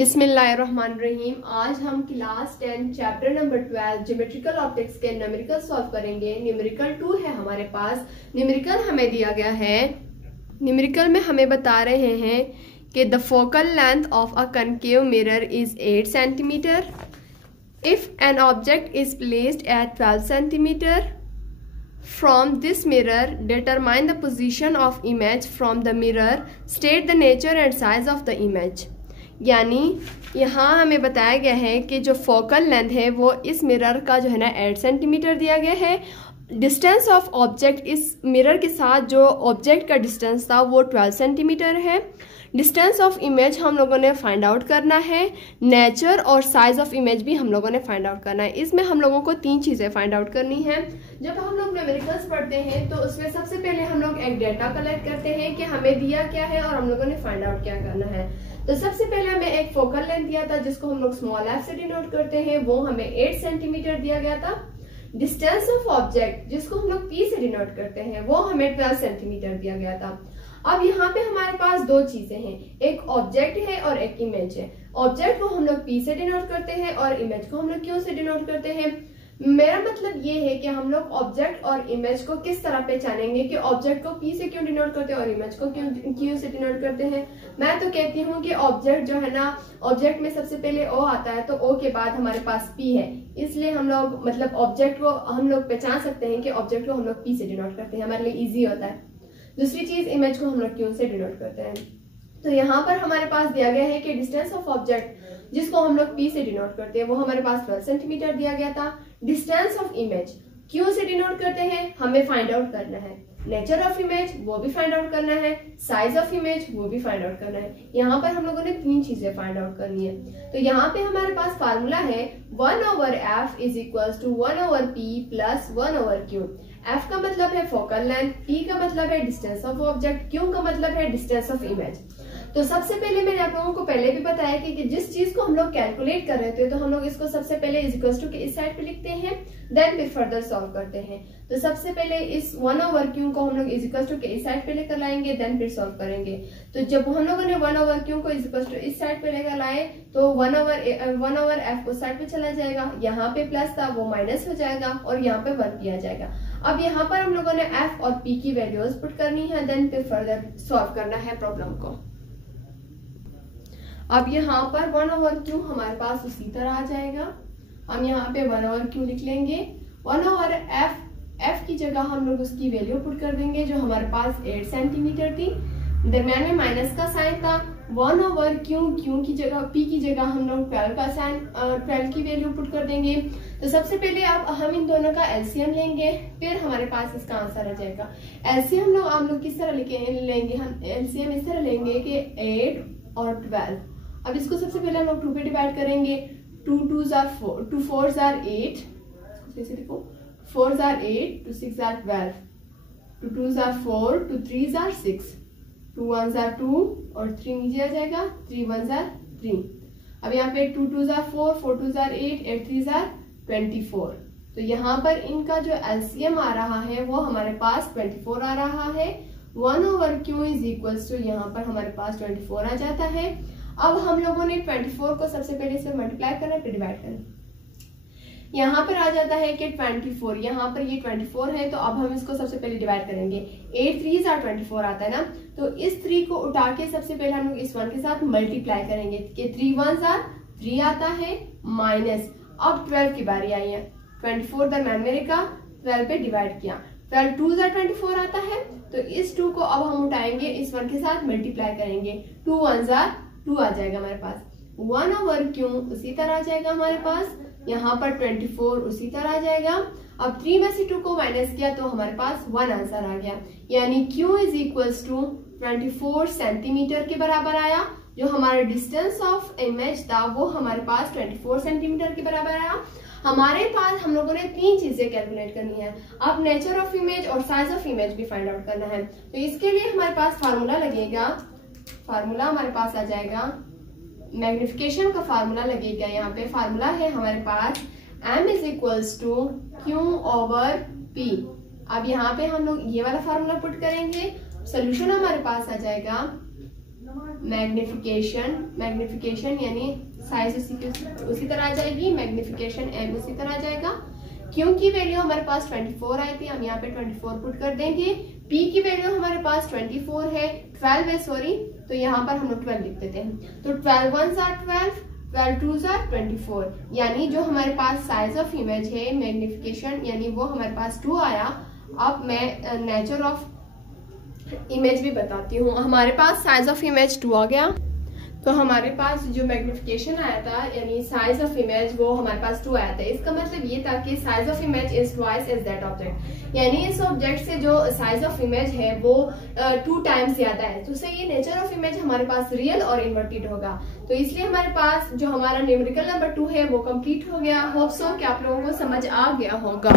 बिस्मिल्लाहिर्रहमानिर्रहीम। आज हम class 10 chapter number 12 geometrical optics के न्यूमेरिकल सॉल्व करेंगे। न्यूमेरिकल 2 है हमारे पास। न्यूमेरिकल हमें दिया गया है। न्यूमेरिकल में हमें बता रहे हैं कि the focal length of a concave mirror is 8 centimetre. If an object is placed at 12 centimetre from this mirror, determine the position of image from the mirror, state the nature and size of the image। यानी यहाँ हमें बताया गया है कि जो focal length है वो इस मिरर का जो है ना 8 सेंटीमीटर दिया गया है। डिस्टेंस ऑफ ऑब्जेक्ट, इस मिरर के साथ जो ऑब्जेक्ट का डिस्टेंस था वो 12 सेंटीमीटर है। डिस्टेंस ऑफ इमेज हम लोगों ने फाइंड आउट करना है। नेचर और साइज ऑफ इमेज भी हम लोगों ने फाइंड आउट करना है। इसमें हम लोगों को 3 चीज़ें फाइंड आउट करनी है। जब हम लोग न्यूमेरिकल्स पढ़ते हैं तो उसमें सबसे पहले हम लोग एक डेटा कलेक्ट करते हैं कि हमें दिया क्या है और हम लोगों ने फाइंड आउट क्या करना है। तो सबसे पहले हमें एक फोकल लेंथ दिया था जिसको हम लोग स्मॉल एफ से डिनोट करते हैं, वो हमें 8 सेंटीमीटर दिया गया था। डिस्टेंस ऑफ ऑब्जेक्ट जिसको हम लोग पी से डिनोट करते हैं वो हमें 12 सेंटीमीटर दिया गया था। अब यहाँ पे हमारे पास 2 चीजें हैं, एक ऑब्जेक्ट है और एक इमेज है। ऑब्जेक्ट को हम लोग पी से डिनोट करते हैं और इमेज को हम लोग क्यू से डिनोट करते हैं। मेरा मतलब ये है कि हम लोग ऑब्जेक्ट और इमेज को किस तरह पहचानेंगे कि ऑब्जेक्ट को पी से क्यों डिनोट करते हैं और इमेज को क्यू से डिनोट करते हैं। मैं तो कहती हूँ कि ऑब्जेक्ट जो है ना, ऑब्जेक्ट में सबसे पहले ओ आता है तो ओ के बाद हमारे पास पी है, इसलिए हम लोग मतलब ऑब्जेक्ट को हम लोग पहचान सकते हैं कि ऑब्जेक्ट को हम लोग पी से डिनोट करते हैं, हमारे लिए ईजी होता है। दूसरी चीज, इमेज को हम लोग क्यू से डिनोट करते हैं। तो यहाँ पर हमारे पास दिया गया है कि डिस्टेंस ऑफ ऑब्जेक्ट जिसको हम लोग पी से डिनोट करते हैं वो हमारे पास 12 सेंटीमीटर दिया गया था। डिस्टेंस ऑफ इमेज क्यू से डिनोट करते हैं, हमें फाइंड आउट करना है। नेचर ऑफ इमेज वो भी फाइंड आउट करना है। साइज ऑफ इमेज वो भी फाइंड आउट करना है। यहाँ पर हम लोगों ने 3 चीजें फाइंड आउट करनी है। तो यहाँ पे हमारे पास फार्मूला है 1/f is equal to 1/p plus 1/q। f का मतलब है फोकल लेंथ, p का मतलब है डिस्टेंस ऑफ ऑब्जेक्ट, q का मतलब है डिस्टेंस ऑफ इमेज। तो सबसे पहले मैंने आप लोगों को पहले भी बताया कि जिस चीज को हम लोग कैलकुलेट कर रहे थे तो हम लोग इसको सबसे पहले इज इक्वल टू के इस साइड पे लिखते हैं, देन फिर फर्दर सॉल्व करते हैं। तो सबसे पहले इस 1/q को हम लोग इज इक्वल टू के इस साइड पे लेकर लाएंगे, देन फिर सॉल्व करेंगे। तो जब हम लोगों ने 1/q को इज इक्वल टू इस साइड पे लेकर लाए तो 1/f उस साइड पे चला जाएगा, यहाँ पे प्लस था वो माइनस हो जाएगा और यहाँ पे 1 किया जाएगा। अब यहाँ पर हम लोगों ने f और p की वैल्यूज पुट करनी है, देन फिर फर्दर सॉल्व करना है प्रॉब्लम को। अब यहाँ पर 1/q हमारे पास उसी तरह आ जाएगा। हम यहाँ पे 1/q लिख लेंगे। 1/f की जगह हम लोग उसकी वैल्यू पुट कर देंगे जो हमारे पास 8 सेंटीमीटर थी, दरम्यान में माइनस का साइन था। 1/q की जगह p की जगह हम लोग 12 का साइन 12 की वैल्यू पुट कर देंगे। तो सबसे पहले अब हम इन दोनों का एलसीएम लेंगे, फिर हमारे पास इसका आंसर आ जाएगा। एलसीएम हम लोग किस तरह लेंगे, हम एलसीएम इस तरह लेंगे कि 8 और 12। अब इसको सबसे पहले हम लोग 2 पे डिवाइड करेंगे। 2 4s are 8, 2 4s are 8, 2 4s are 8, 2 6s are 12, 2 2s are 4, 2 3s are 6, 2 1s are 2 और 3 नीचे आ जाएगा, 3 1s are 3। अब यहाँ पे 2 2s are 4, 4 2s are 8, 8 3s are 24। तो यहाँ पर इनका जो एलसीएम आ रहा है वो हमारे पास 24 आ रहा है। 1/q इज इक्वल टू यहाँ पर हमारे पास 24 आ जाता है। अब हम लोगों ने 24 को सबसे पहले से मल्टीप्लाई करना है फिर डिवाइड करना। यहाँ पर आ जाता है कि 24, यहाँ पर ये 24 है तो अब हम इसको सबसे पहले डिवाइड करेंगे। 8 3s are 24 आता है ना, तो इस 3 को उठा के सबसे पहले हम लोग इस 1 के साथ मल्टीप्लाई करेंगे कि 3 1s are 3 आता है माइनस। अब 12 की बारी आई है, 24 दरम्यान मेरे का 12 पे डिवाइड किया, 12 2s are 24 आता है तो इस 2 को अब हम उठाएंगे इस 1 के साथ मल्टीप्लाई करेंगे, 2 1s are 2 आ जाएगा हमारे पास। 1/q उसी तरह आ जाएगा हमारे पास, यहाँ पर 24 उसी तरह आ जाएगा। अब 3 में से 2 को माइनस किया तो हमारे पास 1 आंसर आ गया, यानी q is equal to 24 centimetre के बराबर आया। जो हमारा डिस्टेंस ऑफ इमेज था वो हमारे पास 24 सेंटीमीटर के बराबर आया। हमारे पास हम लोगों ने 3 चीजें कैलकुलेट करनी है। अब नेचर ऑफ इमेज और साइज ऑफ इमेज भी फाइंड आउट करना है। तो इसके लिए हमारे पास फार्मूला लगेगा, फार्मूला हमारे पास आ जाएगा, मैग्निफिकेशन का फार्मूला लगेगा। यहाँ पे फार्मूला है हमारे पास m is equals to q/p। अब यहाँ पे हम लोग ये वाला फार्मूला पुट करेंगे, सोल्यूशन हमारे पास आ जाएगा मैग्निफिकेशन यानी साइज उसी तरह आ जाएगी, मैग्निफिकेशन m उसी तरह आ जाएगा। क्योंकि वैल्यू हमारे पास 24 आई थी, हम यहाँ पे 24 पुट कर देंगे। p की वैल्यू हमारे पास 12 है सॉरी, तो यहाँ पर हम लोग 12 लिख देते हैं। तो 12 1s are 12, 12 2s are 24, यानी जो हमारे पास साइज ऑफ इमेज है मैग्निफिकेशन यानी वो हमारे पास 2 आया। अब मैं नेचर ऑफ इमेज भी बताती हूँ। हमारे पास साइज ऑफ इमेज 2 आ गया, तो हमारे पास जो मैग्निफिकेशन आया था यानी साइज ऑफ इमेज वो हमारे पास 2 आया था। इसका मतलब ये था कि size of image is twice is that object, यानी इस ऑब्जेक्ट से जो साइज ऑफ इमेज है वो 2 टाइम्स ज्यादा है। तो ये नेचर ऑफ इमेज हमारे पास रियल और इन्वर्टेड होगा। तो इसलिए हमारे पास जो हमारा न्यूमेरिकल नंबर 2 है वो कंप्लीट हो गया। होप सो कि आप लोगों को समझ आ गया होगा।